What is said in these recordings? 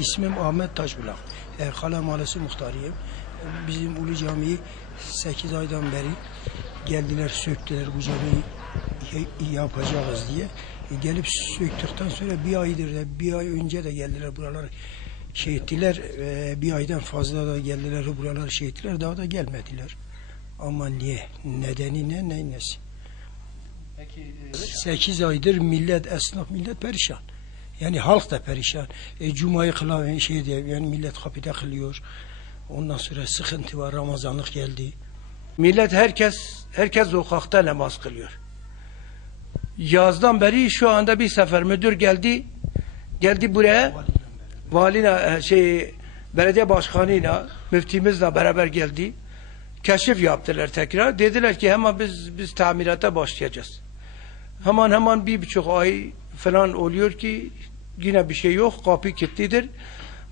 İsmim Ahmet Taşbulak. Kale Mahallesi muhtarıyım. Bizim Ulu Cami'yi 8 aydan beri geldiler, söktüler bu camiyi yapacağız diye. Gelip söktükten sonra bir ay önce de geldiler buraları şey ettiler. Bir aydan fazla da geldiler buraları şey ettiler. Daha da gelmediler. Ama niye? Nedeni ne? Neyinesi? Peki 8 aydır millet, esnaf millet perişan. Yani halk da perişan. Cuma'yı kılan şey diye, yani millet kapıda kılıyor. Ondan sonra sıkıntı var. Ramazanlık geldi. millet herkes sokakta namaz kılıyor. Yazdan beri şu anda bir sefer müdür geldi buraya. Valine belediye başkanıyla müftimizle beraber geldi. Keşif yaptılar tekrar. Dediler ki hemen biz tamirata başlayacağız. Hemen 1,5 ay falan oluyor ki yine bir şey yok. Kapı kilitlidir.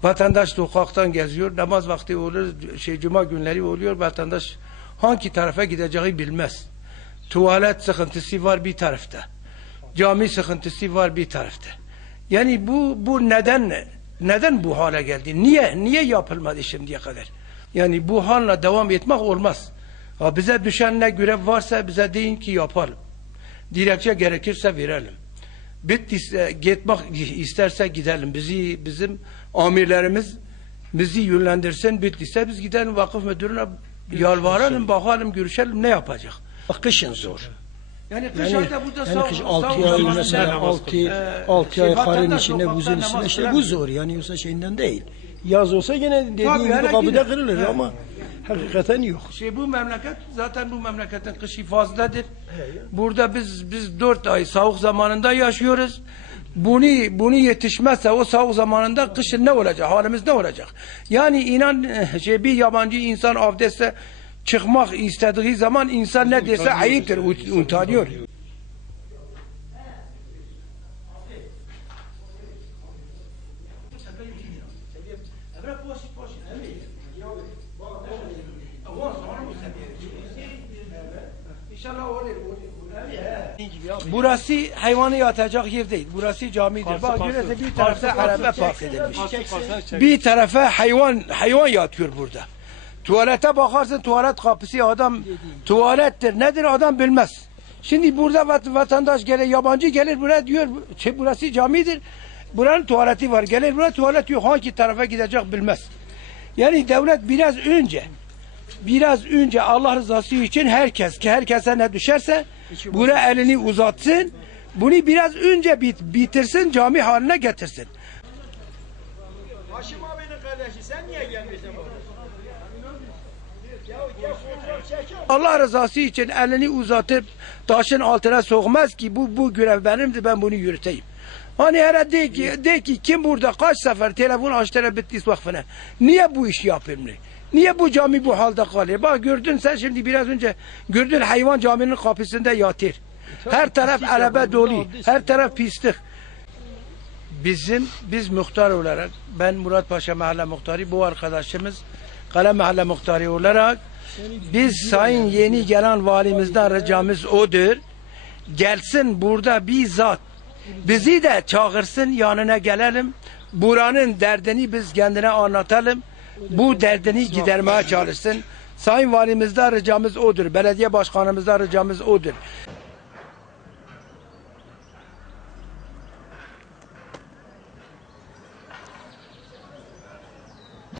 Vatandaş sokaktan geziyor. Namaz vakti olur. Cuma günleri oluyor. Vatandaş hangi tarafa gideceği bilmez. Tuvalet sıkıntısı var bir tarafta. Cami sıkıntısı var bir tarafta. Yani bu neden bu hale geldi? Niye yapılmadı şimdiye kadar? Yani bu halle devam etmek olmaz. Bize düşen ne görev varsa bize deyin ki yapalım. Dilekçe gerekirse verelim. Gitmek isterse gidelim. Bizim amirlerimiz bizi yönlendirsin. Bittiyse biz gidelim vakıf müdürüne yalvaralım, bakalım, görüşelim ne yapacak. Kışın zor. Yani kış ayda burada yani kış 6 ay mesela 6 ay karın içinde buzun içinde işte bu zor yani yoksa şeyinden değil. Yaz olsa yine dediğim gibi kapıda kırılır ama hakikaten yok. Bu memleket zaten bu memleketin kışı fazladır. Burada biz 4 ay soğuk zamanında yaşıyoruz. Bunu yetişmezse o soğuk zamanında kışın ne olacak? Halimiz ne olacak? Yani inan bir yabancı insan avdetse çıkmak istediği zaman insan ne dese ayıptır, utanıyor. Burası hayvanı yatacak yer değil. Burası camidir. Bak görürse bir tarafta araba park edilmiş. Bir tarafa hayvan yatıyor burada. Tuvalete bakarsın, tuvalet kapısı adam tuvalettir. Nedir adam bilmez. Şimdi burada vatandaş gelir, yabancı gelir buraya diyor burası camidir. Buranın tuvaleti var. Gelir buraya tuvalet yok. Hangi tarafa gidecek bilmez. Yani devlet biraz önce Allah rızası için herkese ne düşerse buraya elini uzatsın. Bunu biraz önce bitirsin, cami haline getirsin. Haşim abinin kardeşi sen niye gelmiyorsun? Allah rızası için elini uzatıp taşın altına sokmaz ki bu görev benimdir, ben bunu yürüteyim. Hani herhalde de ki kim burada kaç sefer telefon açtılar Bitlis Vakfı'na. Niye bu işi yapılmıyor? Niye bu cami bu halde kalıyor? Bak gördün sen şimdi biraz önce gördün hayvan caminin kapısında yatır. Her taraf araba dolu. Her taraf pislik. Biz muhtar olarak ben Muratpaşa Mahalle Muhtarı, bu arkadaşımız Kale Mahalle Muhtarı olarak biz sayın yeni gelen valimizden ricamız odur. Gelsin burada bizzat bizi de çağırsın, yanına gelelim. Buranın derdini biz kendine anlatalım. Bu derdini gidermeye çalışsın. Sayın valimizden ricamız odur. Belediye başkanımızdan ricamız odur.